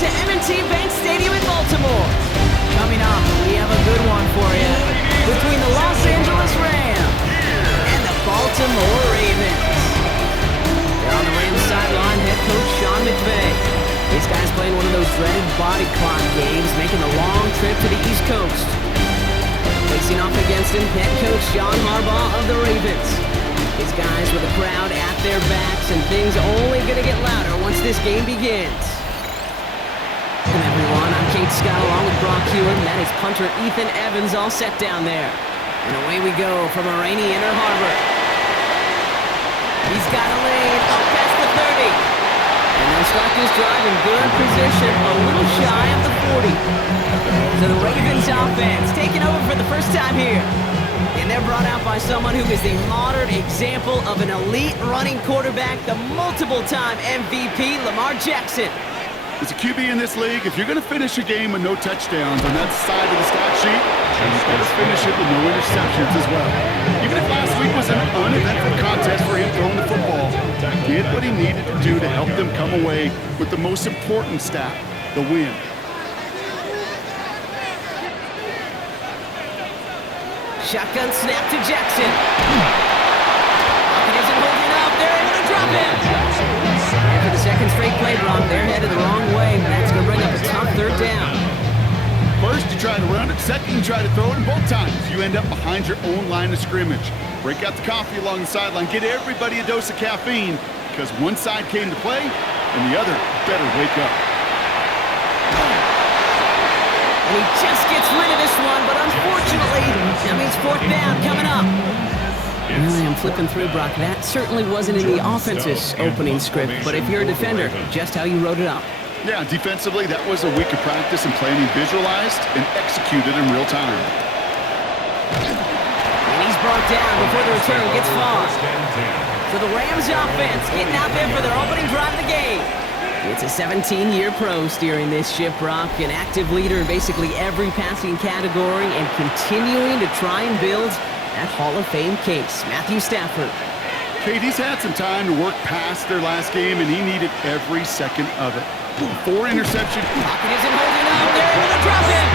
to M&T Bank Stadium in Baltimore. Coming up, we have a good one for you. Between the Los Angeles Rams and the Baltimore Ravens. They're on the Rams sideline, head coach Sean McVay. These guys playing one of those dreaded body clock games, making the long trip to the East Coast. Facing off against him, head coach John Harbaugh of the Ravens. These guys with the crowd at their backs, and things only going to get louder once this game begins. Welcome everyone, I'm Kate Scott along with Brock Hewitt, and that is punter Ethan Evans all set down there. And away we go from a rainy Inner Harbor. He's got a lane up past the 30. And they'll start this drive in good position, a little shy of the 40. So the Ravens offense taking over for the first time here. And they're brought out by someone who is the modern example of an elite running quarterback, the multiple-time MVP, Lamar Jackson. As a QB in this league, if you're going to finish a game with no touchdowns on that side of the stat sheet, you've got to finish it with no interceptions as well. Even if last week was an uneventful contest for him throwing the football, he did what he needed to do to help them come away with the most important stat, the win. Shotgun snap to Jackson. Pocket isn't holding up. They're able to drop him. After the second straight play, Brock, they're headed the wrong way. That's going to bring up a tough third down. First, you try to run it. Second, you try to throw it. And both times, you end up behind your own line of scrimmage. Break out the coffee along the sideline. Get everybody a dose of caffeine, because one side came to play, and the other better wake up. And he just gets rid of this one, but unfortunately, that means fourth down coming up. Really, I'm flipping through, Brock. That certainly wasn't in the offense's opening script, but if you're a defender, just how you wrote it up. Yeah, defensively, that was a week of practice and planning visualized and executed in real time. And he's brought down before the return gets far. So the Rams offense getting out there for their opening drive of the game. It's a 17-year pro steering this ship, Brock, an active leader in basically every passing category and continuing to try and build that Hall of Fame case. Matthew Stafford. Kate, he's had some time to work past their last game, and he needed every second of it. 4 interceptions. Pocket isn't holding up. They're able to drop him.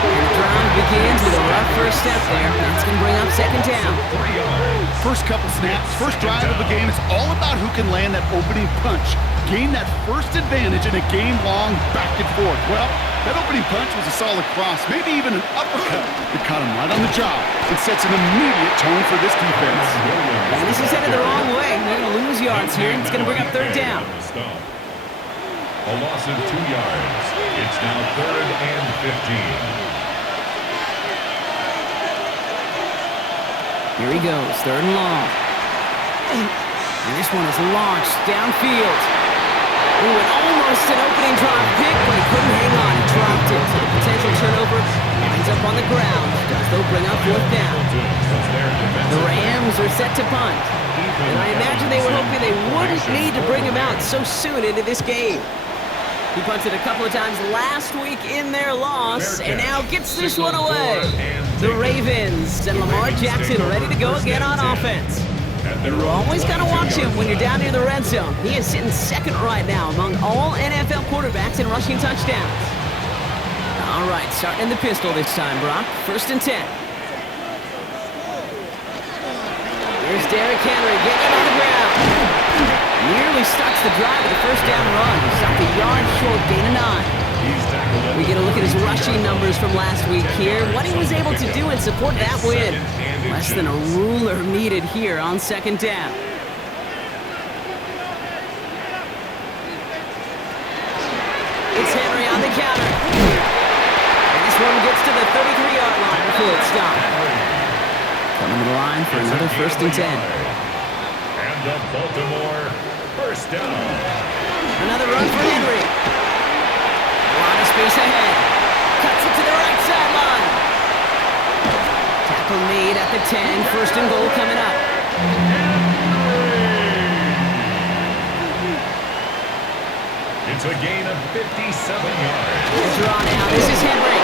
And the drive begins with a rough first step there. That's going to bring up second down. First couple snaps, first drive of the game, it's all about who can land that opening punch. Gain that first advantage in a game-long back and forth. Well, that opening punch was a solid cross, maybe even an uppercut that caught him right on the job. It sets an immediate tone for this defense. And this is headed the wrong way. They're going to lose yards here. It's going to bring up third down. A loss of 2 yards. It's now 3rd and 15. Here he goes, 3rd and long. And this one is launched downfield. Ooh, and almost an opening drive pick, but he couldn't hang on. He dropped it. So the potential turnover winds up on the ground. Does they'll bring up fourth down. The Rams are set to punt. And I imagine they were hoping they wouldn't need to bring him out so soon into this game. He punted a couple of times last week in their loss, and now gets this one away. The Ravens and Lamar Jackson ready to go again on offense. And you always got to watch him when you're down near the red zone. He is sitting second right now among all NFL quarterbacks in rushing touchdowns. All right, starting in the pistol this time, Brock. 1st and 10. Here's Derrick Henry getting it on the ground. Nearly starts the drive with a first down run. Stopped a yard short, gain of 9. We get a look at his rushing numbers from last week here. What he was able to do in support of that win. Less than a ruler needed here on second down. It's Henry on the counter. And this one gets to the 33-yard line before it's stopped. Coming to the line for another 1st and 10. And the Baltimore first down. Another run for Henry. A lot of space ahead. Cuts it to the right sideline. Tackle made at the 10. 1st and goal coming up. It's a gain of 57 yards. Draw now. This is Henry.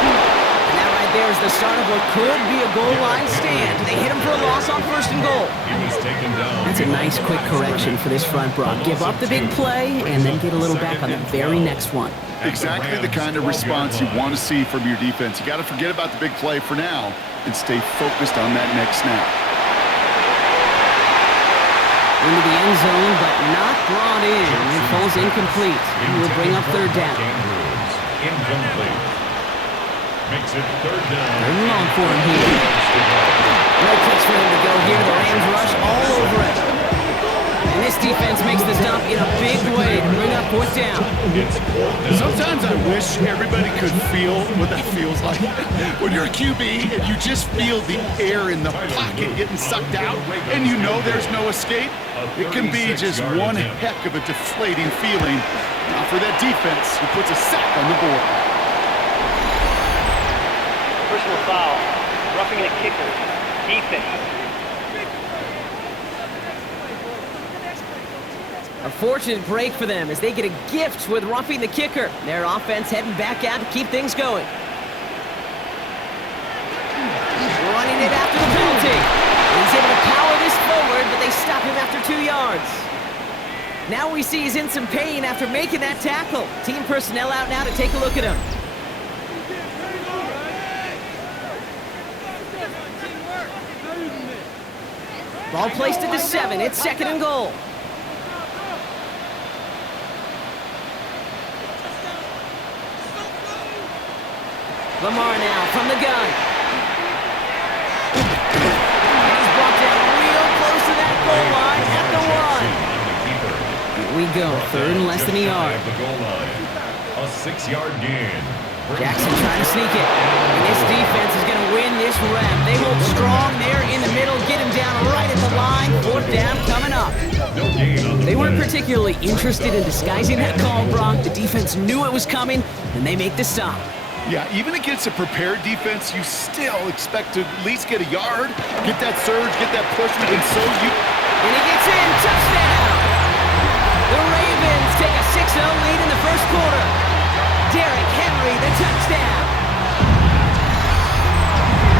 And that right there is the the start of what could be a goal line stand. They hit him for a loss on 1st and goal. He was taken down. That's a nice quick correction for this front, Brock. Give up the big play and then get a little back on the very next one. Exactly the kind of response you want to see from your defense. You got to forget about the big play for now and stay focused on that next snap. Into the end zone, but not brought in. It falls incomplete. He will bring up 3rd down. Incomplete. Makes it 3rd down. Third and long for him here. No place for him to go here. The Rams rush all over it. And this defense makes the stop in a big way to bring up 4th down. Sometimes I wish everybody could feel what that feels like. When you're a QB and you just feel the air in the pocket getting sucked out and you know there's no escape, it can be just one heck of a deflating feeling. Now for that defense, who puts a sack on the board. Personal foul. Roughing the kicker. Defense. A fortunate break for them as they get a gift with roughing the kicker. Their offense heading back out to keep things going. Running it after the penalty. He's able to power this forward, but they stop him after 2 yards. Now we see he's in some pain after making that tackle. Team personnel out now to take a look at him. Ball placed at the 7. It's 2nd and goal. Lamar now from the gun. And he's brought down real close to that goal line at the 1. Here we go, 3rd and less than a yard. A 6-yard gain. Jackson trying to sneak it. And this defense is going to win this rep. They hold strong there in the middle, get him down right at the line. 4th down coming up. They weren't particularly interested in disguising that call, Brock. The defense knew it was coming, and they make the stop. Yeah, even against a prepared defense, you still expect to at least get a yard, get that surge, get that push, and so you... And he gets in, touchdown! The Ravens take a 6-0 lead in the 1st quarter. Derrick Henry, the touchdown.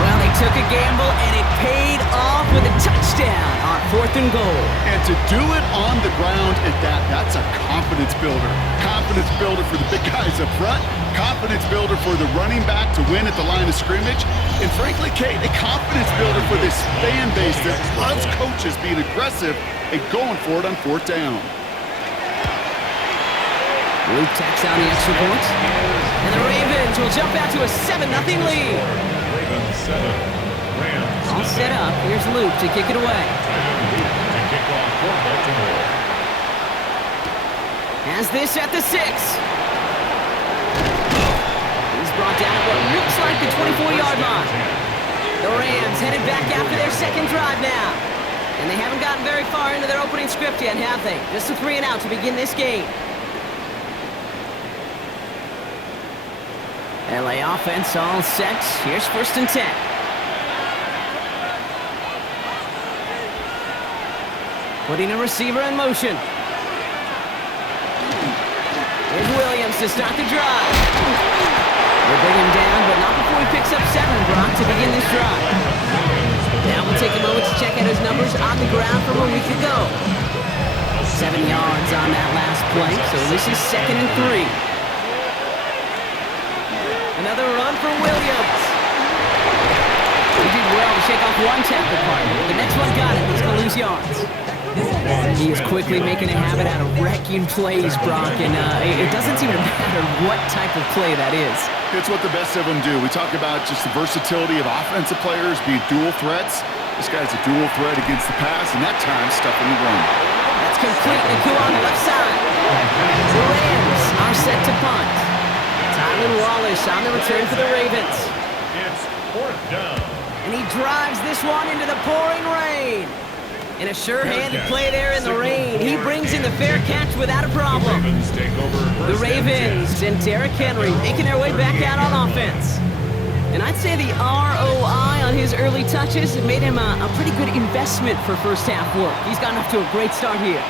Well, they took a gamble, and it paid off with a touchdown on 4th and goal. And to do it on the ground at that's a confidence builder. Confidence builder for the big guys up front. Confidence builder for the running back to win at the line of scrimmage. And frankly, Kate, a confidence builder for this fan base that loves coaches being aggressive and going for it on 4th down. Luke tacks on the extra point. And the Ravens will jump out to a 7-0 lead. Ravens 7. Rams. All set up. Here's Luke to kick it away. To kick off for Baltimore. Has this at the 6. He's brought down at what looks like the 24-yard line. The Rams headed back after their 2nd drive now. And they haven't gotten very far into their opening script yet, have they? Just a 3 and out to begin this game. LA offense all set. Here's 1st and 10. Putting a receiver in motion. Here's Williams to start the drive. They bring him down, but not before he picks up 7, Brock, to begin this drive. Now we'll take a moment to check out his numbers on the ground from a week ago. 7 yards on that last play, so this is 2nd and 3. Another run for Williams. He did well to shake off one tackle partner. The next one got him. He's going to lose yards. He is quickly making a habit out of wrecking plays, Brock, and it doesn't seem to matter what type of play that is. It's what the best of them do. We talk about just the versatility of offensive players being dual threats. This guy's a dual threat against the pass, and that time stuffing the run. That's complete. Naku on the left side. The Rams are set to punt. Tylan Wallace on the return for the Ravens. It's 4th down. And he drives this one into the pouring rain. In a sure-handed play there in the rain, he brings in the fair catch without a problem. The Ravens and Derrick Henry making their way back out on offense. And I'd say the ROI on his early touches made him a pretty good investment for first-half work. He's gotten off to a great start here.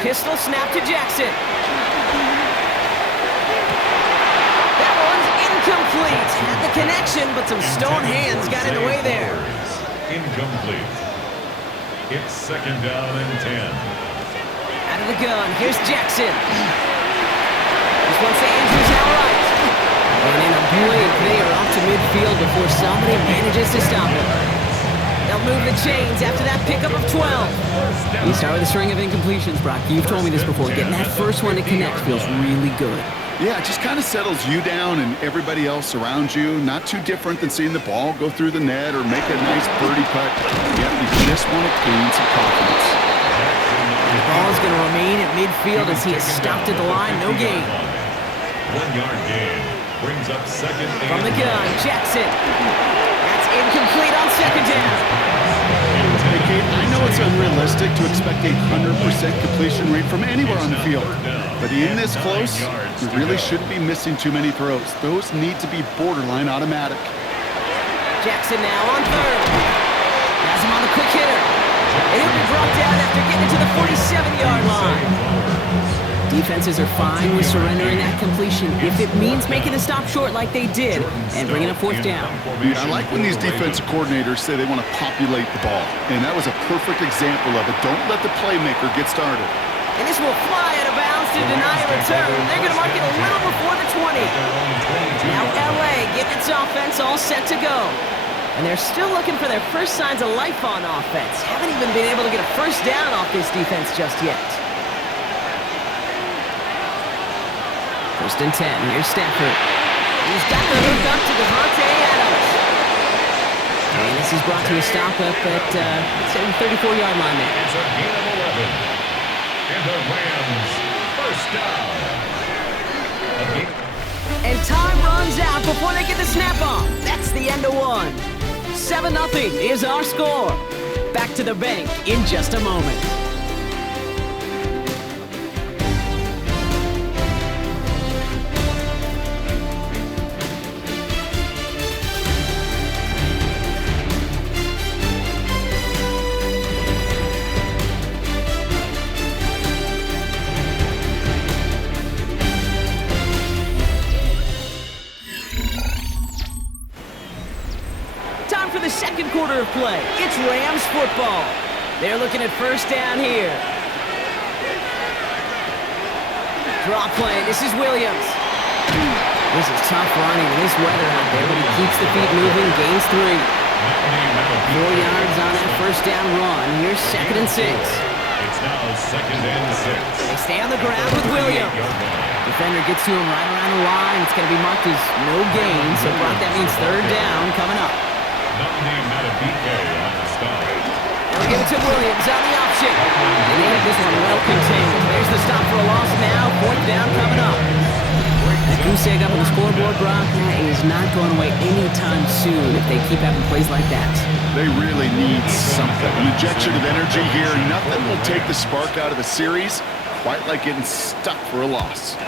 Pistol snap to Jackson. connection, but some stone hands got in the way there. Incomplete. It's second down and 10. Out of the gun, here's Jackson. This one's to Andrews outright. And in a blink, they are off to midfield before somebody manages to stop it. They'll move the chains after that pickup of 12. You start with a string of incompletions, Brock. You've told me this before. Getting that first one to connect feels really good. Yeah, it just kind of settles you down and everybody else around you. Not too different than seeing the ball go through the net or make a nice birdie putt. Yeah, you just want to gain some confidence. The ball is going to remain at midfield as he is stopped at the line. No gain. 1 yard gain brings up second. From the gun, Jackson. That's incomplete on second down. Hey, Kate, I know it's unrealistic to expect a 100% completion rate from anywhere on the field. But in this close, you really shouldn't be missing too many throws. Those need to be borderline automatic. Jackson now on third. Has him on the quick hitter. And he'll be brought down after getting to the 47-yard line. Defenses are fine with surrendering that completion if it means making a stop short like they did and bringing up fourth down. Yeah, I like when these defensive coordinators say they want to populate the ball. And that was a perfect example of it. Don't let the playmaker get started. And this will fly out of bounds to deny a return. They're going to mark it a little before the 20. Now LA getting its offense all set to go. And they're still looking for their first signs of life on offense. Haven't even been able to get a first down off this defense just yet. First and 10. Here's Stafford. He's got the hook up to Devontae Adams. And this is brought to a stop up at the 34-yard line there. It's a gain of 11. And the Rams first down. And time runs out before they get the snap off. That's the end of one. 7-0 is our score. Back to the bank in just a moment. For the second quarter of play, it's Rams football. They're looking at first down here. Draw play. This is Williams. This is tough running in this weather out there, but he keeps the feet moving, gains 3. 4 yards on that first down run. Here's second and 6. It's now second and 6. They stay on the ground with Williams. Defender gets to him right around the line. It's going to be marked as no gain, so Brock, that means third down coming up. They'll give it to Williams on the option. And they have this one well contained. There's the stop for a loss now. Fourth down coming up. That goose egg up on the scoreboard, Brock, that is not going away anytime soon if they keep having plays like that. They really need something. An injection of energy here. Nothing will take the spark out of the series quite like getting stuck for a loss.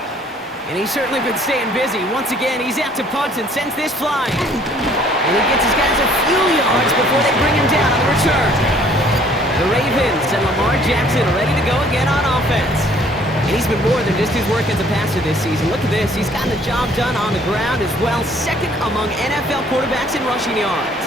And he's certainly been staying busy. Once again, he's out to punt and sends this flying. And he gets his guys a few yards before they bring him down on the return. The Ravens and Lamar Jackson ready to go again on offense. And he's been more than just his work as a passer this season. Look at this. He's gotten the job done on the ground as well. Second among NFL quarterbacks in rushing yards.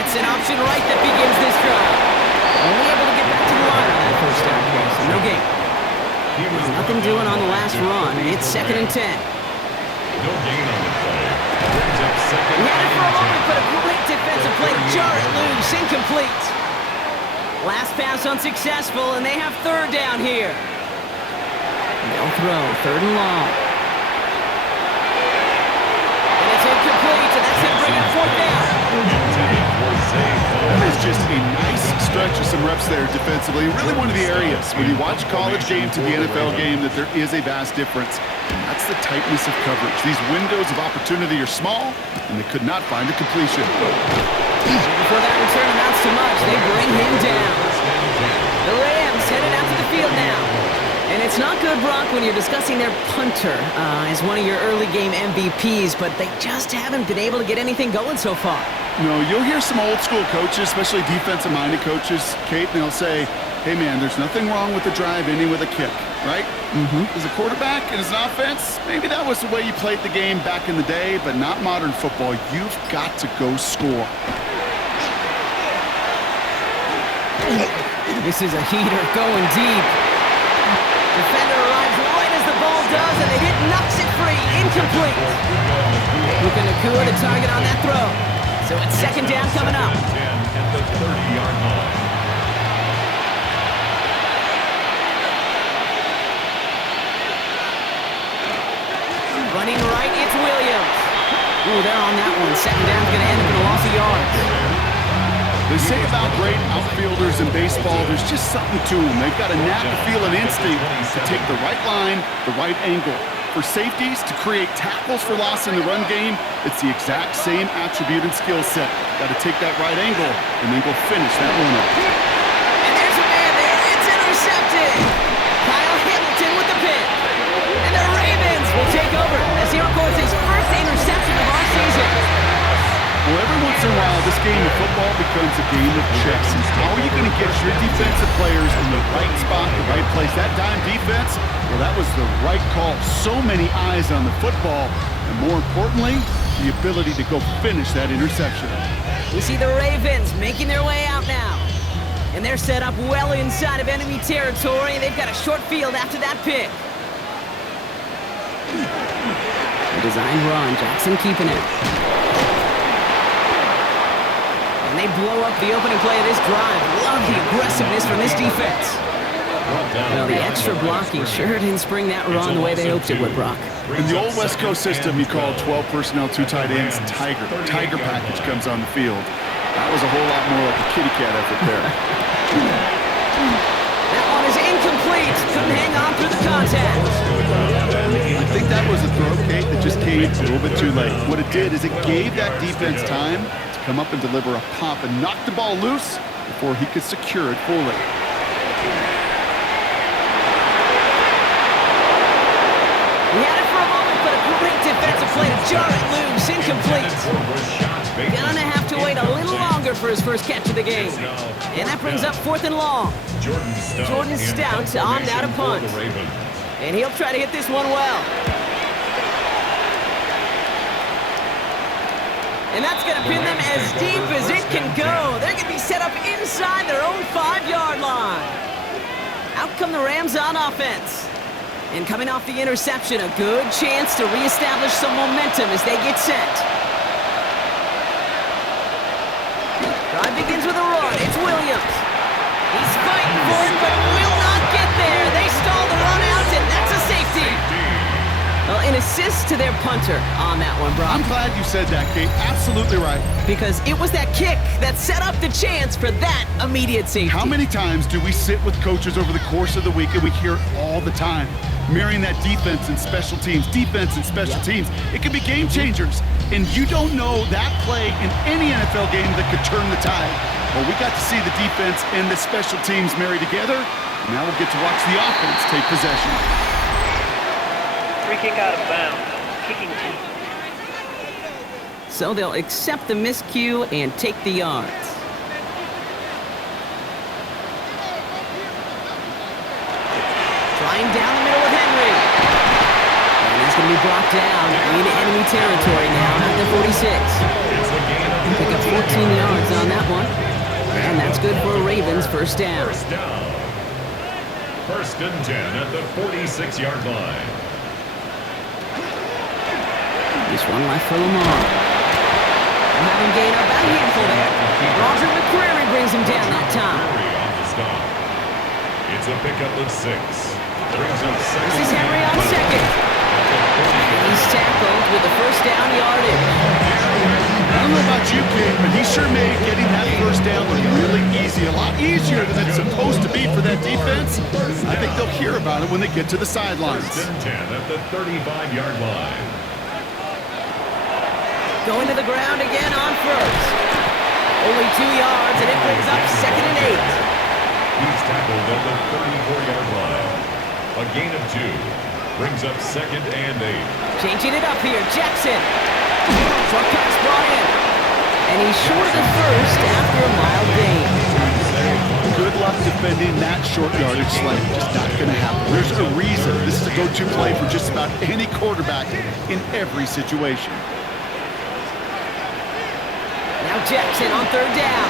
It's an option right that begins this drive. Only able to get back to the line on that first down play, so no gain. There's nothing doing on the last run, and it's second and 10. No gain on the play. Brings up second He had it for a and moment, but a great defensive play to jar it loose. Incomplete. Last pass unsuccessful, and they have third down here. They'll throw third and long. And it's incomplete, and that's going to bring up fourth down. That is just a nice stretch of some reps there defensively. Really one of the areas when you watch college game to the NFL game that there is a vast difference. And that's the tightness of coverage. These windows of opportunity are small, and they could not find a completion. Before that return amounts to much, they bring him down. The Rams headed out to the field now. And it's not good, Brock, when you're discussing their punter as one of your early game MVPs, but they just haven't been able to get anything going so far. No, you'll hear some old school coaches, especially defensive-minded coaches, Kate, and they'll say, Hey, man, there's nothing wrong with the drive ending with a kick, right? As a quarterback and as an offense, maybe that was the way you played the game back in the day, but not modern football. You've got to go score. This is a heater going deep. Defender arrives right as the ball does, and they hit knocks it free. Incomplete. Luka Nakua, the target on that throw. So it's second down coming up. 10 at the 30-yard line. Running right, it's Williams. Ooh, they're on that one. Second down's going to end up in a loss of yards. They say about great outfielders in baseball, there's just something to them. They've got a knack to feel an instinct to take the right line, the right angle. For safeties, to create tackles for loss in the run game, it's the exact same attribute and skill set. Got to take that right angle and then go finish that one up. And there's a man there. It's intercepted. Kyle Hamilton with the pick. And the Ravens will take over as he records his first interception of our season. Well, every once in a while, this game of football becomes a game of chess. How are you going to get your defensive players in the right spot, the right place? That dime defense, well, that was the right call. So many eyes on the football, and more importantly, the ability to go finish that interception. We see the Ravens making their way out now. And they're set up well inside of enemy territory. They've got a short field after that pick. A design run, Jackson keeping it. And they blow up the opening play of this drive. Love the aggressiveness from this defense. Well, the extra blocking sure didn't spring that run the way they hoped it would, Brock. In the old West Coast system, you called 12 personnel, 2 tight ends, Tiger. Tiger package comes on the field. That was a whole lot more like a kitty cat effort there. That one is incomplete. Couldn't hang on through the contact. I think that was a throw, Kate, that just came a little bit too late. What it did is it gave that defense time to come up and deliver a pop and knock the ball loose before he could secure it fully. He had it for a moment, but a great defensive play to jar it loose. Incomplete. Gonna have to wait a little longer for his first catch of the game. And that brings up 4th and long. Jordan Stout on now to punt. And he'll try to hit this one well. And that's going to pin them as deep as it can go. They're going to be set up inside their own 5-yard line. Out come the Rams on offense. And coming off the interception, a good chance to reestablish some momentum as they get set. Drive begins with a run. It's Williams. He's fighting for it, but will not get there. They stall the run out, and that's a safety. Well, an assist to their punter on that one, Brock. I'm glad you said that, Kate. Absolutely right. Because it was that kick that set up the chance for that immediate safety. How many times do we sit with coaches over the course of the week and we hear it all the time? Mirroring that defense and special teams, teams. It can be game changers. And you don't know that play in any NFL game that could turn the tide. Well, we got to see the defense and the special teams marry together. Now we'll get to watch the offense take possession. Free kick out of bounds. Kicking team. So they'll accept the miscue and take the yards. Flying down the middle with Henry. And he's going to be brought down into enemy territory now at the 46. Pick up 14 yards on that one. And that's good for a Ravens first down. First and 10 at the 46-yard line. This one left for Lamar. And having gained about a handful there. Roger McCreary brings him down that time. It's a pickup of 6. Brings up second. This is Henry on second. And he's tackled with the first down yardage. I don't know about you, Kate, but he sure made getting that first down look really easy. A lot easier than it's supposed to be for that defense. I think they'll hear about it when they get to the sidelines. First and 10 at the 35-yard line. Going to the ground again on first. Only 2 yards, and it brings up second and 8. He's tackled at the 34-yard line. A gain of 2. Brings up second and 8. Changing it up here, Jackson. Short pass brought in. And he's short of the first after a mild gain. Good good luck defending that short yardage sled. Just not going to happen. There's a reason this is a go-to play for just about any quarterback in every situation. Now Jackson on third down.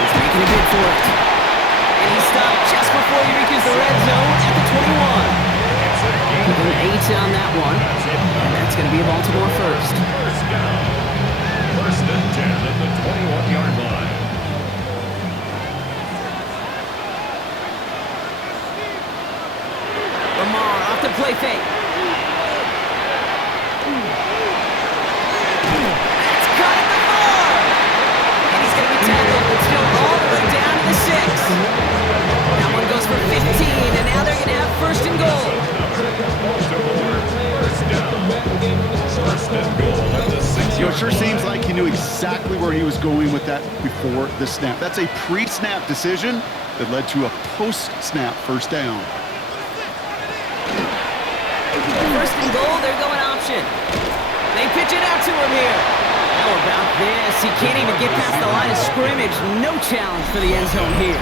He's making a bid for it. And he's stopped just before he reaches the red zone at the 21. Give him 8 on that one. And that's going to be a Baltimore first. First and 10 at the 21-yard line. Lamar off the play fake. That's got it, Lamar! And he's going to be tackled, but still all the way down to the 6. That one goes for 15, and now they're going to have first and goal. First and goal at the 6. It sure seems like he knew exactly where he was going with that before the snap. That's a pre-snap decision that led to a post-snap first down. First and goal, they're going option. They pitch it out to him here. How about this? He can't even get past the line of scrimmage. No challenge for the end zone here.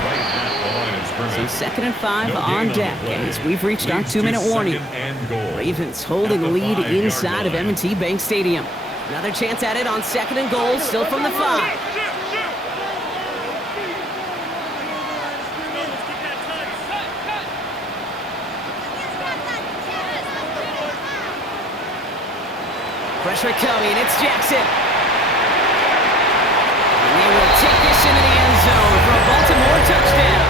So 2nd and 5 on deck as we've reached our 2-minute warning. Ravens holding the lead inside of M&T Bank Stadium. Another chance at it on 2nd and goal, still from the 5. Pressure coming, it's Jackson. And they will take this into the end zone for a Baltimore touchdown.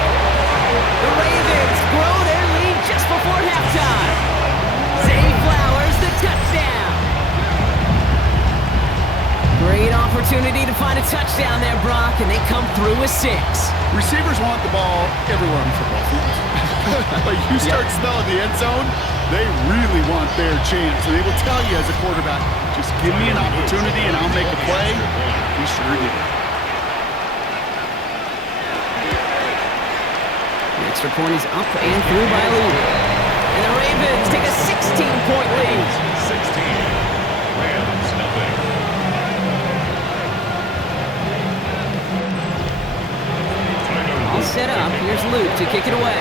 The Ravens grow their lead just before halftime. Zay Flowers, the touchdown. Great opportunity to find a touchdown there, Brock, and they come through with 6. Receivers want the ball everywhere on football fields. But you start smelling the end zone, they really want their chance. And they will tell you as a quarterback, just give me an opportunity and I'll make a play. He sure did. The extra point is up and through by Lee. And the Ravens take a 16-point lead. 16. Rams nothing. All set up. Here's Luke to kick it away.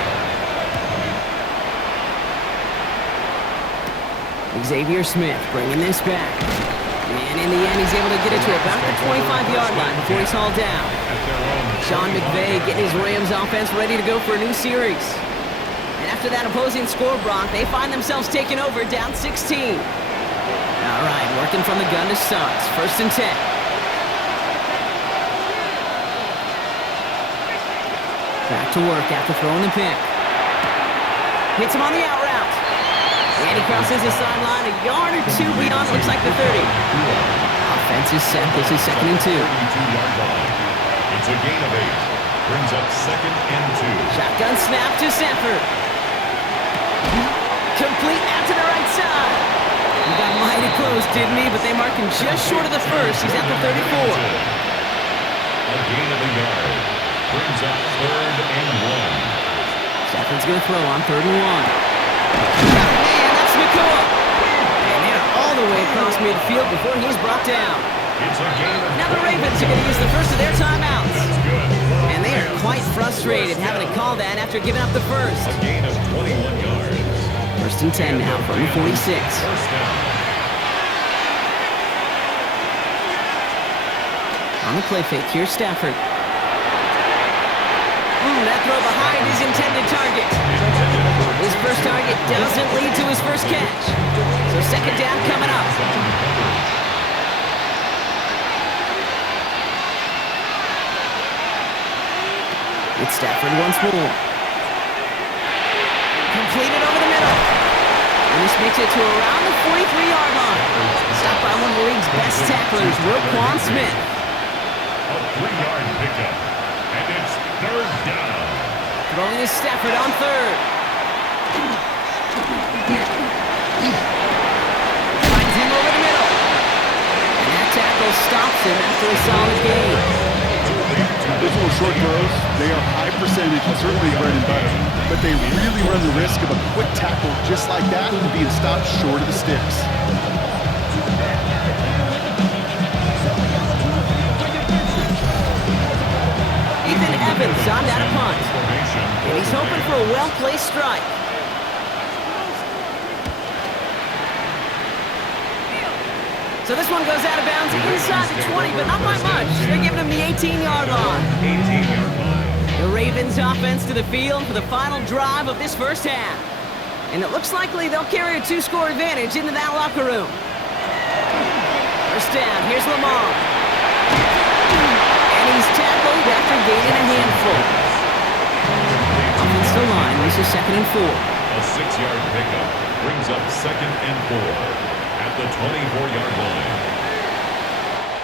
Xavier Smith bringing this back. And in the end, he's able to get it to about the 25-yard line before he's hauled down. Sean McVay getting his Rams offense ready to go for a new series. And after that opposing score, Brock, they find themselves taking over down 16. All right, working from the gun to Suggs. 1st and 10. Back to work after throwing the pick. Hits him on the out route. And he crosses the sideline a yard or 2 beyond, looks like the 30. Offense is set. This is 2nd and 2. It's a gain of 8. Brings up 2nd and 2. Shotgun snap to Sanford. Complete out to the right side. He got mighty close, didn't he? But they mark him just short of the 1st. He's at the 34. A gain of a yard. Brings up 3rd and 1. Sanford's going to throw on 3rd and 1. And that's Nakoa. And they're all the way across midfield before he's brought down. It's a gain of Now the Ravens are going to use the first of their timeouts. And they are quite frustrated having to call that after giving up the 1st. A gain of 21 yards. 1st and 10 now from the 46. First down. On the play fake, here's Stafford. That throw behind his intended target. His first target doesn't lead to his first catch. So 2nd down coming up. It's Stafford once more. Completed over the middle. And this makes it to around the 43-yard line. Stopped by one of the league's best tacklers, Roquan Smith. A 3-yard pickup. And it's 3rd down. Throwing to Stafford on 3rd. Finds him over the middle. And that tackle stops him after a solid gain. Those little short throws, they are high percentage and certainly bread and butter. But they really run the risk of a quick tackle just like that and being stopped short of the sticks. Evans on ground out of punt. And he's hoping for a well-placed strike. So this one goes out of bounds inside the 20, but not by much. They're giving him the 18-yard line. 18-yard line. The Ravens offense to the field for the final drive of this first half. And it looks likely they'll carry a 2-score advantage into that locker room. First down, here's Lamar. And he's tackled after gaining a handful. Offensive line reaches 2nd and 4. A 6-yard pickup brings up 2nd and 4 at the 24-yard line.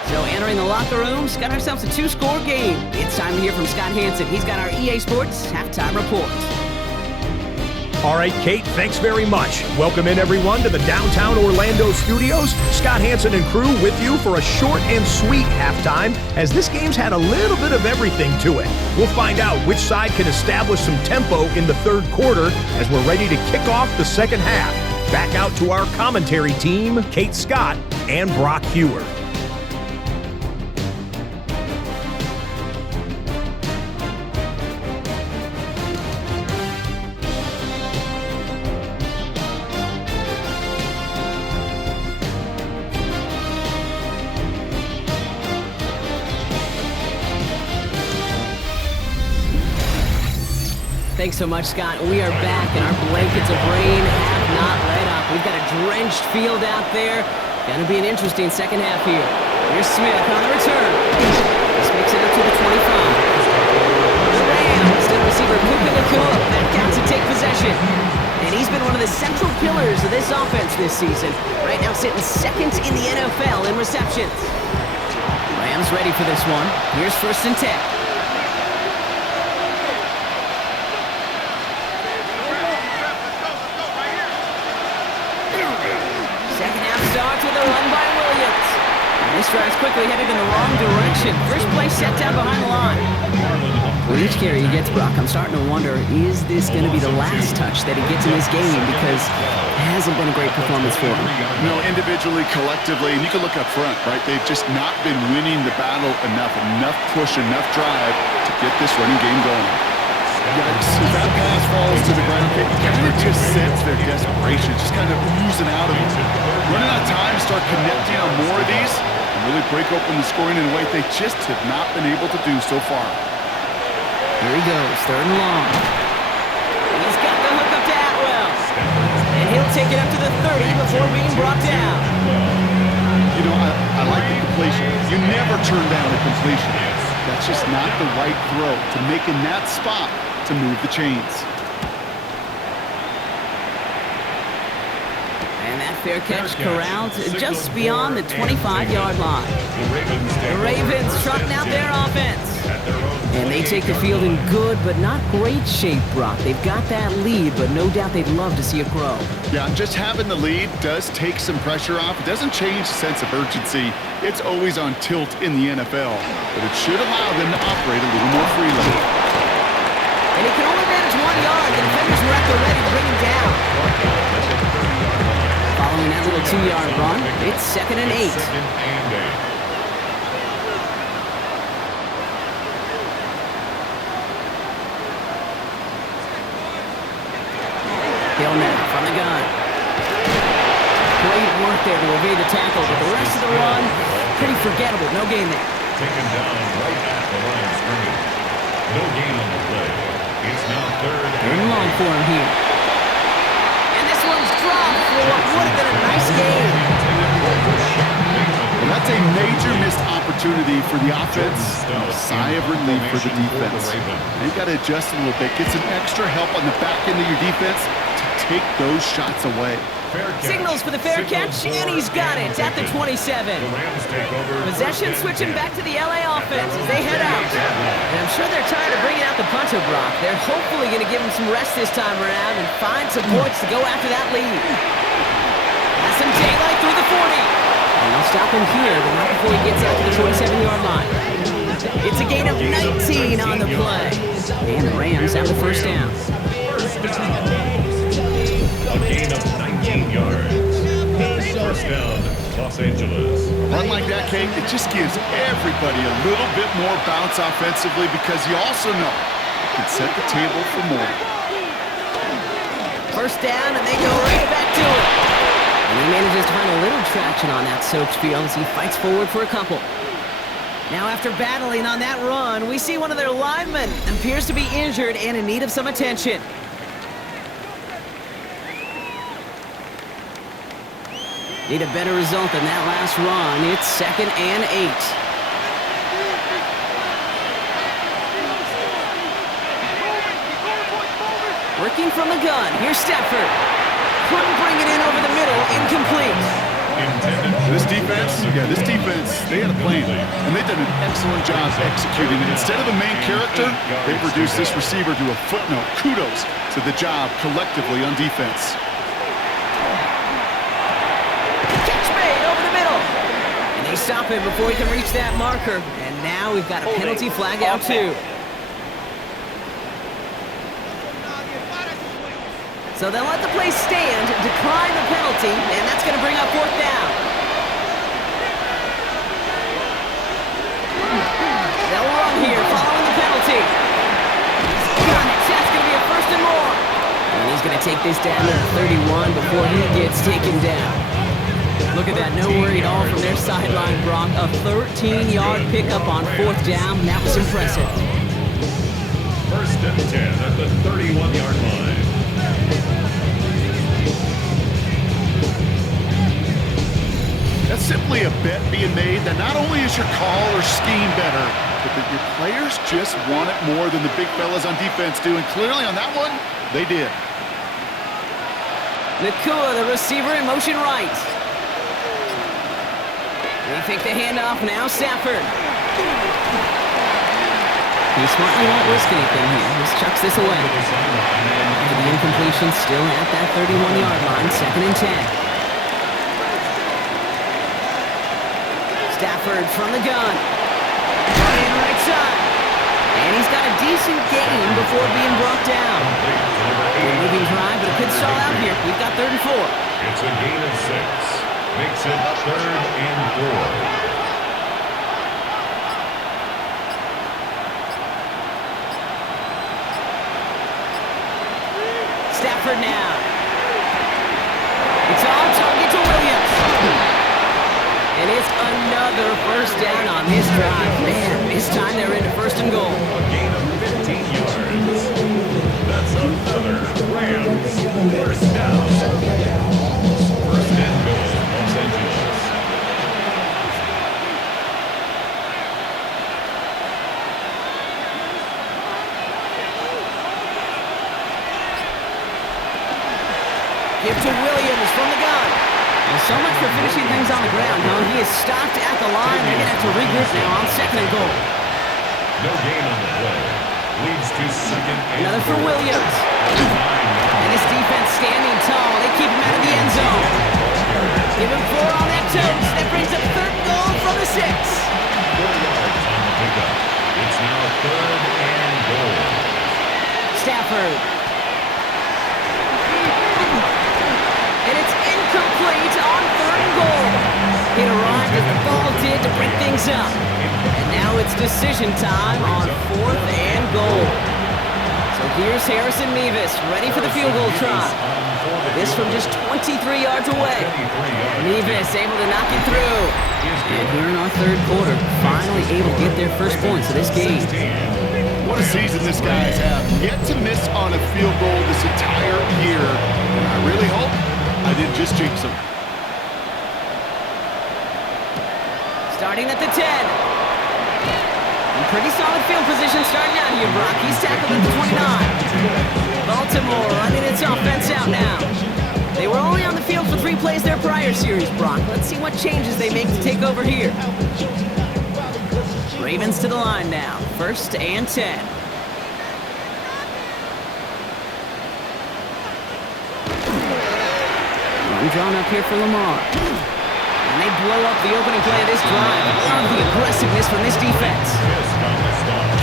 So entering the locker room, got ourselves a 2-score game. It's time to hear from Scott Hansen. He's got our EA Sports halftime report. All right, Kate, thanks very much. Welcome in, everyone, to the downtown Orlando studios. Scott Hansen and crew with you for a short and sweet halftime, as this game's had a little bit of everything to it. We'll find out which side can establish some tempo in the third quarter as we're ready to kick off the second half. Back out to our commentary team, Kate Scott and Brock Hewer. Thanks so much, Scott. We are back, and our blankets of rain have not let up. We've got a drenched field out there. Gonna be an interesting second half here. Here's Smith on the return. This makes it up to the 25. The Rams, the receiver Puka Nacua back out to take possession. And he's been one of the central pillars of this offense this season. Right now sitting 2nd in the NFL in receptions. Rams ready for this one. Here's 1st and 10. Starts with a run by Williams. And this drive's quickly headed in the wrong direction. First play set down behind the line. With each carry he gets, Brock, I'm starting to wonder, is this going to be the last touch that he gets in this game? Because it hasn't been a great performance for him. No, individually, collectively, and you can look up front, right? They've just not been winning the battle enough push, enough drive to get this running game going. Yikes. If that pass falls to the ground, you kind of just sense their desperation, just kind of oozing out of it. Running out of time to start connecting on more of these and really break open the scoring in a way they just have not been able to do so far. Here he goes, 3rd and long. And he's got the hook up to Atwell. And he'll take it up to the 30 before being brought down. You know, I like the completion. You never turn down a completion. That's just not the right throw to make in that spot to move the chains. And that fair catch corralled just beyond the 25-yard line. The Ravens trotting out their offense. And they take the field in good but not great shape, Brock. They've got that lead, but no doubt they'd love to see it grow. Yeah, just having the lead does take some pressure off. It doesn't change the sense of urgency. It's always on tilt in the NFL, but it should allow them to operate a little more freely. And he can only manage 1 yard. The defenders were at the ready to bring him down. Following that little 2-yard run, it's 2nd and 8. Hill now from the gun. Great work there to evade the tackle, but the rest of the run, pretty forgettable. No gain there. Taken down right at the line of scrimmage. No gain on the play. It's now 3rd and long for him here. And this one's dropped for what would have been a nice game. Well, that's a major missed opportunity for the offense. A sigh of relief for the defense. They've got to adjust a little bit, get some extra help on the back end of your defense to take those shots away. Signals for the fair catch, and he's got it at the 27. Possession switching back to the LA offense as they head out. And I'm sure they're tired of bringing out the punter, Brock. They're hopefully going to give him some rest this time around and find some points to go after that lead. Has some daylight through the 40. And they'll stop him here, but not before he gets out to the 27-yard line. It's a gain of 19 on the play. And the Rams have the first down. A gain of 19 yards. First down, Los Angeles. A run like that, Kate, it just gives everybody a little bit more bounce offensively because you also know can set the table for more. First down, and they go right back to it. And he manages to find a little traction on that soaked field as he fights forward for a couple. Now after battling on that run, we see one of their linemen appears to be injured and in need of some attention. Need a better result than that last run. It's 2nd and 8. Working from the gun. Here's Stafford. Couldn't bring it in over the middle. Incomplete. This defense, they had a plan, and they've done an excellent job executing it. Instead of a main character, they've reduced this receiver to a footnote. Kudos to the job collectively on defense. Catch made over the middle. And they stop him before he can reach that marker. And now we've got a penalty flag out too. So they'll let the play stand, decline the penalty, and that's going to bring up 4th down. They'll run here following the penalty. Got it. That's going to be a 1st and more. And he's going to take this down to 31 before he gets taken down. Look at that. No worry at all from their sideline, Brock. A 13-yard pickup on 4th down. That was impressive. 1st and 10 at the 31-yard line. That's simply a bet being made that not only is your call or scheme better, but that your players just want it more than the big fellas on defense do. And clearly on that one, they did. Nakua, the receiver, in motion right. They take the handoff now. Stafford. He smartly won't risk anything here. Just chucks this away. The incompletion still at that 31-yard line. 2nd and 10. Stafford from the gun. Running right side. And he's got a decent gain before being brought down. Good moving drive, but it could stall out here. We've got 3rd and 4. It's a gain of 6. Makes it 3rd and 4. Stafford now. It's on target to Williams. And it's another 1st down on this drive. Man, this time they're into 1st and goal. A gain of 15 yards. That's another Rams 1st down. 1st and goal, Los Angeles. Give to Williams from the gun. And so much for finishing things on the ground, huh? He is stopped at the line. They're going to have to regroup now on 2nd and goal. No gain on the play. Leads to 2nd and Another for Williams. And his defense standing tall. They keep him out of the end zone. Give him 4 on that toast. That brings up 3rd and goal from the 6. 4 yards on the pickup. It's now 3rd and goal. Stafford. And it's incomplete on 3rd and goal. It arrived as the ball did to break things up. And now it's decision time on 4th and goal. So here's Harrison Mevis, ready for the field goal try. This from just 23 yards away. Mevis able to knock it through. And here in our 3rd quarter, finally able to get their first points of this game. What a season this guy's had. Yet to miss on a field goal this entire year. And I really hope I didn't just jinx him. Starting at the 10. And pretty solid field position starting out here, Brock. He's tackled at the 29. Baltimore running its offense out now. They were only on the field for 3 plays their prior series, Brock. Let's see what changes they make to take over here. Ravens to the line now. 1st and 10. Run drawn up here for Lamar. And they blow up the opening play of this drive. Love the aggressiveness from this defense.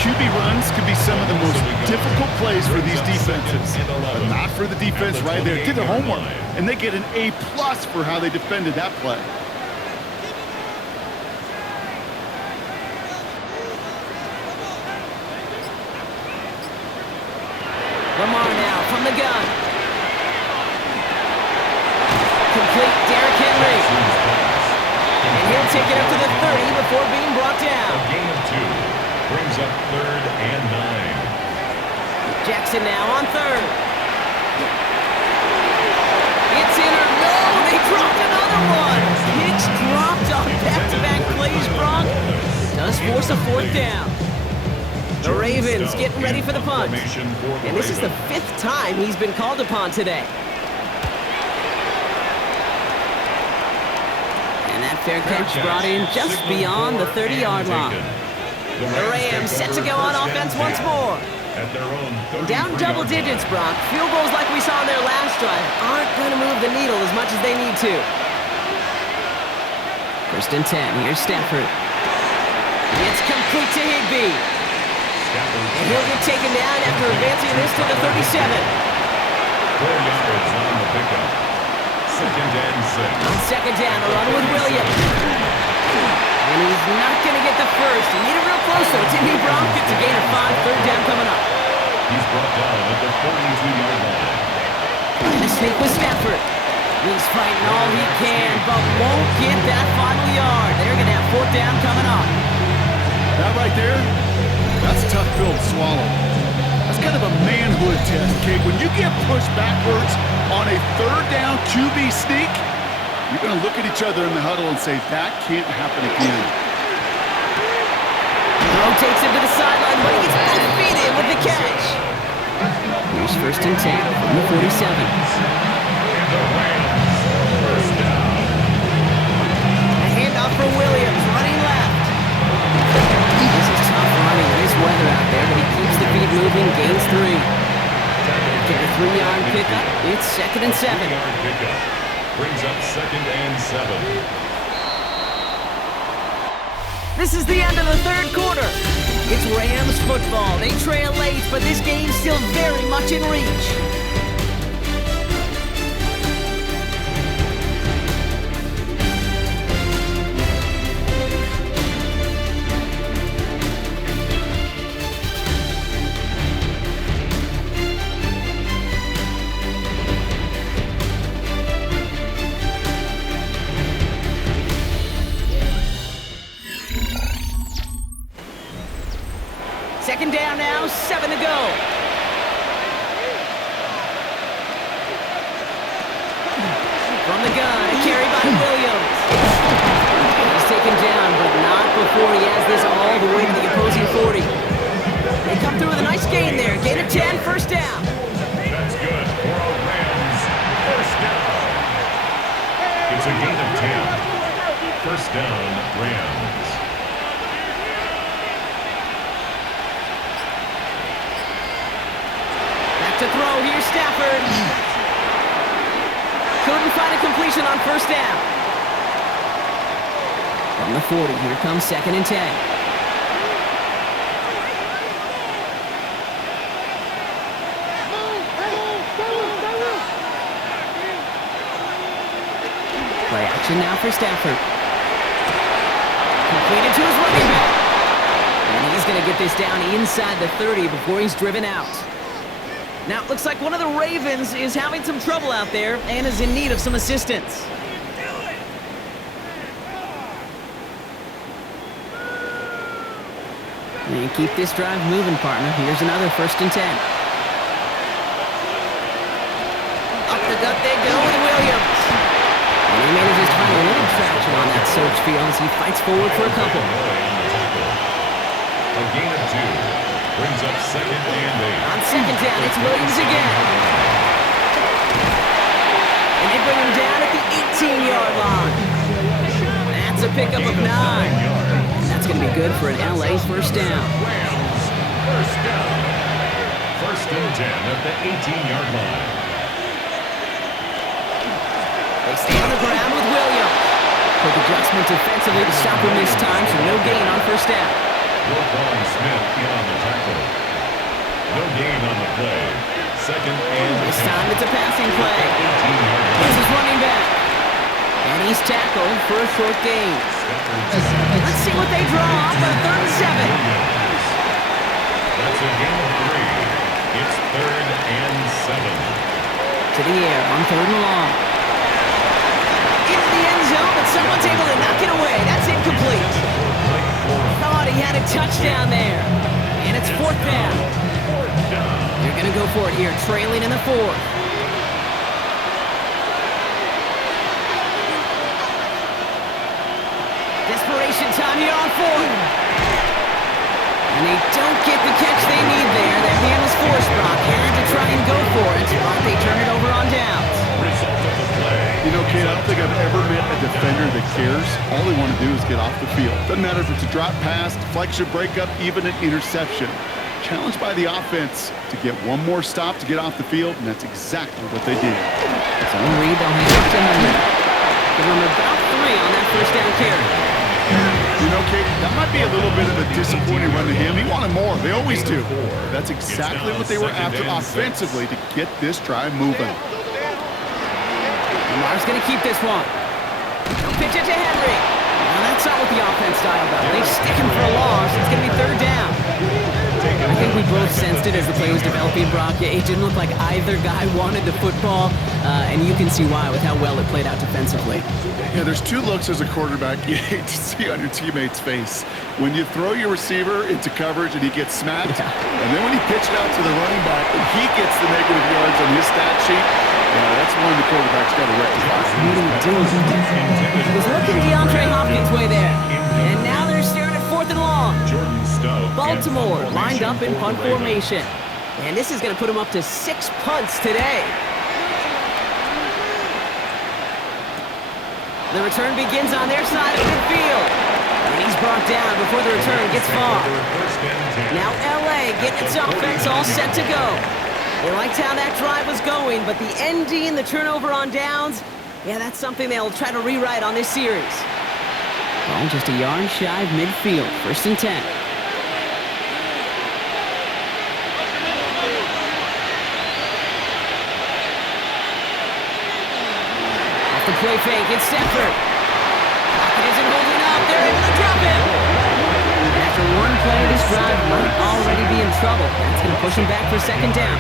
QB runs could be some of the most difficult plays for these defenses, but not for the defense right there. Did their homework, and they get an A+ for how they defended that play. Lamar now from the gun. Complete Derrick Henry. And he'll take it up to the 30 before being brought down. A gain of 2 brings up 3rd and 9. Jackson now on 3rd. It's in or no, they dropped another one. Hicks dropped on back-to-back plays, Brock. Does force a 4th down. The Ravens getting ready for the punt. And this is the 5th time he's been called upon today. And that fair catch brought in just beyond the 30-yard line. The Rams set to go on offense once more. Down double digits, Brock. Field goals like we saw in their last drive aren't going to move the needle as much as they need to. 1st and 10. Here's Stafford. It's complete to Higbee. And he'll get taken down after advancing this to the 37. 4 yards on the pickup. 2nd and 6. On 2nd down, a run with Williams. And he's not going to get the first. He needed real close, though. Didn't he, Brown? Gets a gain of 5. 3rd down coming up. He's brought down at the 42-yard line. Trying to sneak with Stafford. He's fighting all he can, but won't get that final yard. They're going to have 4th down coming up. That right there, that's a tough pill to swallow. That's kind of a manhood test, Kate. When you get pushed backwards on a 3rd down QB sneak, you're going to look at each other in the huddle and say, that can't happen again. Rotates him to the sideline, but he gets both feet in with the catch. Here's 1st and 10 from the 47. A handoff for Williams, running left. This is tough running in this weather out there, but he keeps the feet moving, gains 3. Get a 3-yard pickup. It's 2nd and 7. 3-yard pickup brings up 2nd and 7. This is the end of the 3rd quarter. It's Rams football. They trail late, but this game's still very much in reach. Second down now, 7 to go. From the gun, a carry by Williams. He's taken down, but not before he has this all the way to the opposing 40. They come through with a nice gain there. Gain of 10, 1st down. That's good for a Rams 1st down. It's a gain of 10. 1st down, Rams. To throw, here's Stafford. Couldn't find a completion on 1st down. From the 40, here comes 2nd and 10. Play action now for Stafford. Completed to his running back. And he's going to get this down inside the 30 before he's driven out. Now, it looks like one of the Ravens is having some trouble out there and is in need of some assistance. And keep this drive moving, partner. Here's another 1st and 10. Up the gut they go with Williams. And he manages to find a little traction on that search field as he fights forward for a couple. A gain of 2. Brings up 2nd and 8. On 2nd down, it's Williams again. And they bring him down at the 18-yard line. That's a pickup of 9. That's going to be good for an LA 1st down. Rams 1st down. 1st and 10 at the 18-yard line. They stay on the ground with Williams. Quick adjustment defensively to stop him this time, so no gain on 1st down. Roquan Smith in on the tackle. No gain on the play. 2nd and 10. This time it's a passing play. This is running back. And he's tackled for a short gain. Let's see what they draw up on 3rd and 7. That's a gain of 3. It's 3rd and 7. To the air on 3rd and long. Into the end zone, but someone's able to knock it away. That's incomplete. Thought he had a touchdown there. And it's 4th down. They're going to go for it here, trailing in the 4th. Desperation time here on 4th. And they don't get the catch they need there. Their hand was forced, Brock. Had to try and go for it, but they turn it over on downs. Result of the play. You know, Kate, I don't think I've ever met a defender that cares. All they want to do is get off the field. Doesn't matter if it's a drop pass, deflection, breakup, even an interception. Challenged by the offense to get one more stop to get off the field, and that's exactly what they did. So Reed, they'll hand off to Henry. Give him about 3 on that 1st down carry. You know, Kate, that might be a little bit of a disappointing run to him. He wanted more. They always do. That's exactly what they were after offensively to get this drive moving. Lamar's going to keep this one. He'll pitch it to Henry. Now, that's not what the offense dialed up. They stick him for a loss. It's going to be 3rd down. I think we both sensed it as the play was developing, Brock. It didn't look like either guy wanted the football, and you can see why with how well it played out defensively. Yeah, there's 2 looks as a quarterback you hate to see on your teammate's face. When you throw your receiver into coverage and he gets smacked, and then when you pitch it out to the running back and he gets the negative yards on his stat sheet, that's one the quarterback's got to rectify. He was looking DeAndre Hopkins' way there, and now they're staring at 4th and long. Baltimore lined up in punt formation. And this is going to put him up to 6 punts today. The return begins on their side of midfield. And he's brought down before the return gets far. Now LA getting its offense all set to go. They liked how that drive was going, but the ND and the turnover on downs, yeah, that's something they'll try to rewrite on this series. Well, just a yard shy of midfield, 1st and 10. The play fake, it's Stafford. Pocket isn't holding up, they're able to drop him. And after one play, this drive might already be in trouble. That's going to push him back for 2nd down.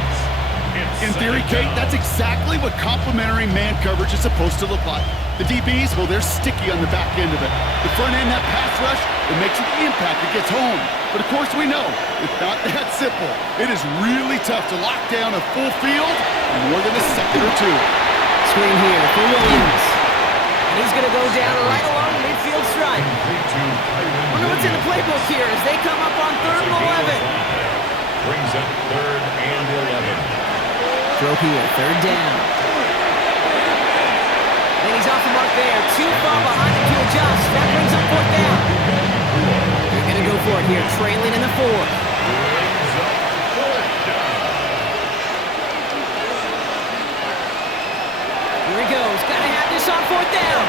In theory, Kate, that's exactly what complementary man coverage is supposed to look like. The DBs, well, they're sticky on the back end of it. The front end, that pass rush, it makes an impact, it gets home. But of course we know, it's not that simple. It is really tough to lock down a full field in more than a second or 2. Screen here for Williams. And he's going to go down right along the midfield stripe. Wonder what's in the playbook here as they come up on 3rd and 11. Brings up 3rd and 11. Throw here, 3rd down. And he's off the mark there. Too far behind him to adjust. That brings up 4th down. They're going to go for it here, trailing in the 4th. Here he goes. Got to have this on 4th down.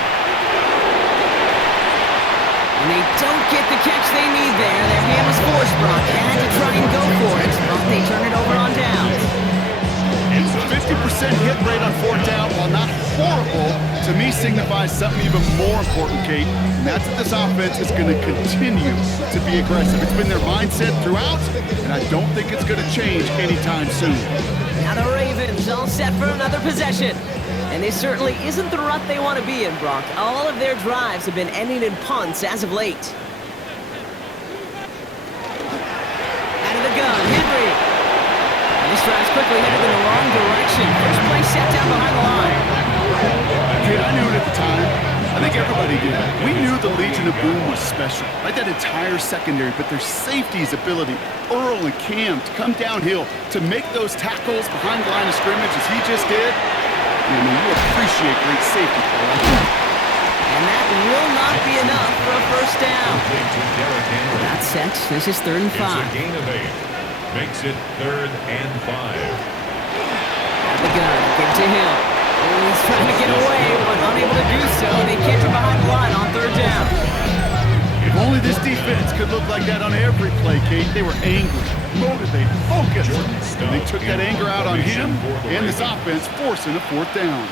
And they don't get the catch they need there. Their hand was forced, Brock. They had to try and go for it, but they turn it over on downs. 50% hit rate on 4th down, while not horrible, to me signifies something even more important, Kate. And that's that this offense is going to continue to be aggressive. It's been their mindset throughout, and I don't think it's going to change anytime soon. Now the Ravens all set for another possession. And this certainly isn't the rut they want to be in, Brock. All of their drives have been ending in punts as of late. Out of the gun, Henry. And this drive's quickly headed in the wrong direction. First play set down behind the line. Kid, I knew it at the time. I think everybody did. We knew the Legion of Boom was special, like that entire secondary, but their safety's ability, Earl and Cam, to come downhill, to make those tackles behind the line of scrimmage as he just did, I mean, you appreciate great safety play like that. And that will not be enough for a 1st down. That's set. This is 3rd and 5. It's a gain of 8. Makes it 3rd and 5. Out the gun. Give to Hill. Oh, he's trying to get away, but unable to do so. They catch him behind the line on 3rd down. If only this defense could look like that on every play, Kate. They were angry, motivated, focused. And they took that anger out on him and this offense, forcing a 4th down.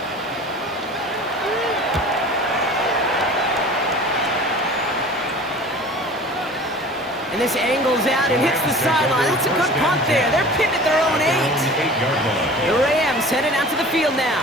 And this angles out and hits the sideline. That's a good punt there. They're pinned at their own 8. The Rams headed out to the field now.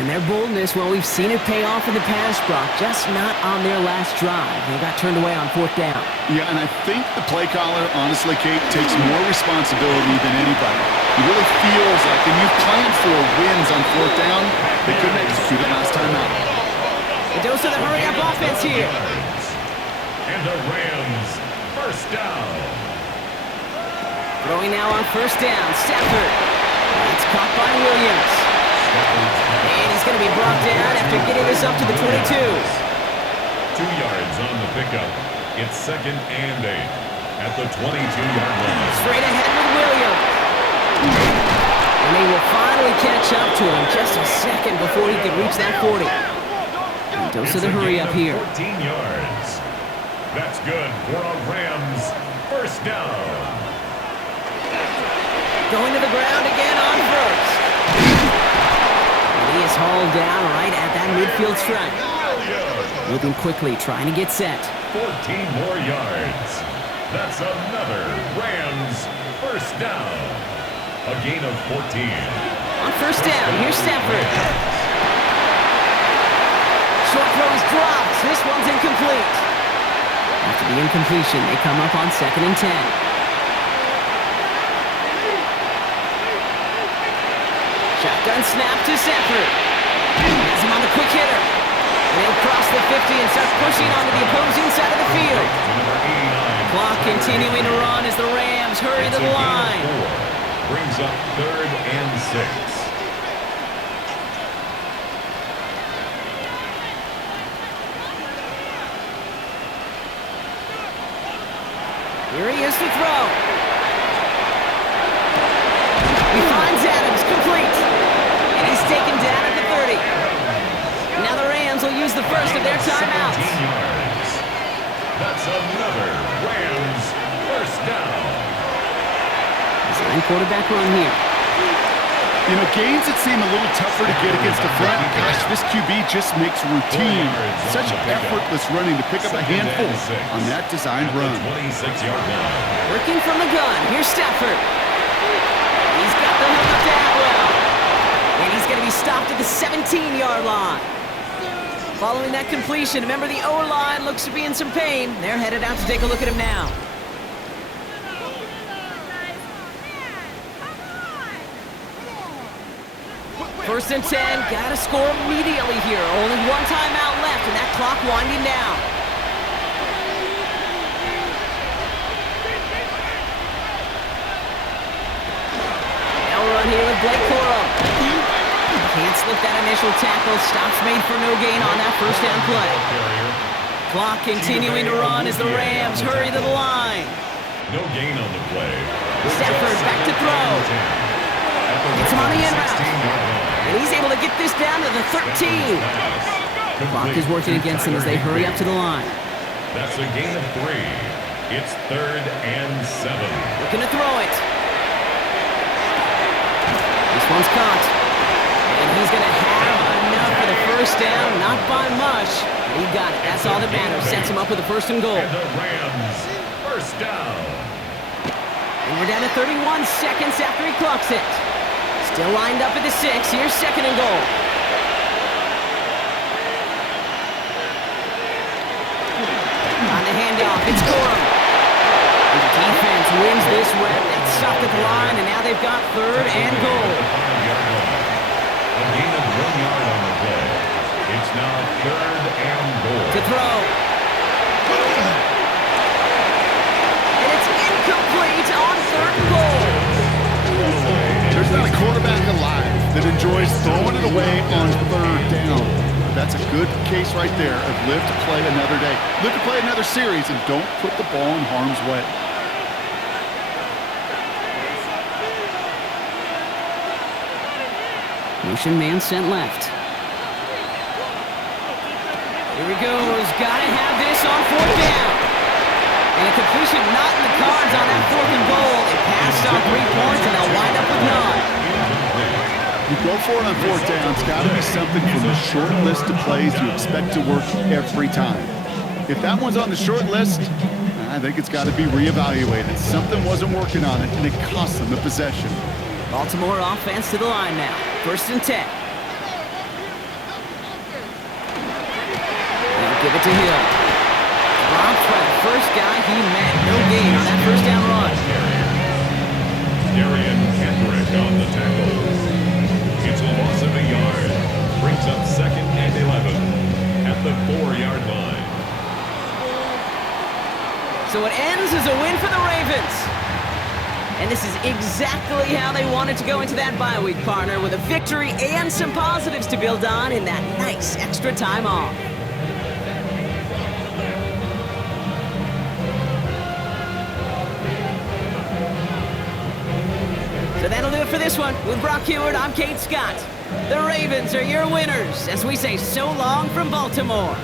And their boldness, well, we've seen it pay off in the past, Brock. Just not on their last drive. They got turned away on 4th down. Yeah, and I think the play caller, honestly, Kate, takes more responsibility than anybody. He really feels like, and you've planned for wins on 4th down, they couldn't execute it last time out. A dose of the hurry-up offense here. And the Rams, first down. Throwing now on 1st down. Stafford. It's caught by Williams. And he's going to be brought down after getting this up to the 22. 2 yards on the pickup. It's 2nd and 8 at the 22-yard line. Straight ahead with Williams. And they will finally catch up to him just a second before he can reach that 40. And dose of the hurry up here. 14 yards. That's good for a Rams first down. Going to the ground again on 1st. He is hauled down right at that midfield stripe. Moving quickly, trying to get set. 14 more yards. That's another Rams first down. A gain of 14. On 1st down, here's Stafford. Short throw is dropped. This one's incomplete. After the incompletion, they come up on 2nd and 10. Shotgun snap to Stafford. Has him on the quick hitter. And he'll cross the 50 and start pushing onto the opposing side of the field. Clock continuing to run as the Rams hurry to the line. Brings up 3rd and 6. Here he is to throw. He finds Adams, complete. And he's taken down at the 30. Now the Rams will use the first of their timeouts. 17 yards. That's another Rams first down. Design quarterback run here. You know, gains that seem a little tougher to get against the front. Gosh, this QB just makes routine. Such effortless running to pick up a handful on that designed run. 26-yard line. Working from the gun. Here's Stafford. He's got the hook up to Atwell. And he's going to be stopped at the 17-yard line. Following that completion, remember the O-line looks to be in some pain. They're headed out to take a look at him now. First and 10, gotta score immediately here. Only one timeout left, and that clock winding down. Now run here with Blake Corum. Can't slip that initial tackle. Stops made for no gain on that first down play. Clock continuing to run as the Rams hurry to the line. No gain on the play. Stafford back to throw. It's him on the end route. And he's able to get this down to the 13. The clock is working against them as they hurry up to the line. That's a gain of 3. It's 3rd and 7. Looking to throw it. This one's caught. And he's going to have enough for the first down. Not by much. But he got it. That's all that matters. Sets him up with a 1st and goal. And the Rams, first down. And we're down to 31 seconds after he clocks it. Still lined up at the 6. Here's 2nd and goal. On the handoff, it's Corum. The defense wins this rep. It's stopped at the line, and now they've got 3rd and goal. A gain of 1 yard on the play. It's now 3rd and goal. To throw. And it's incomplete on 3rd and goal. There's not a quarterback alive that enjoys throwing it away on 3rd down. That's a good case right there of live to play another day. Live to play another series and don't put the ball in harm's way. Motion man sent left. Here he goes. Gotta have this on 4th down. And a completion not in the cards on that 4th and goal. They passed on 3 points, and they'll wind up with none. You go for it on 4th down. It's got to be something from the short list of plays you expect to work every time. If that one's on the short list, I think it's got to be reevaluated. Something wasn't working on it, and it cost them the possession. Baltimore offense to the line now. 1st and 10. They'll give it to Hill. Dropped by the first guy he met. No gain on that first down run. Darian Kendrick on the tackle. It's a loss of a yard. Brings up 2nd and 11 at the 4-yard line. So it ends as a win for the Ravens. And this is exactly how they wanted to go into that bye week, partner, with a victory and some positives to build on in that nice extra time off. So that'll do it for this one. With Brock Heward, I'm Kate Scott. The Ravens are your winners as we say so long from Baltimore.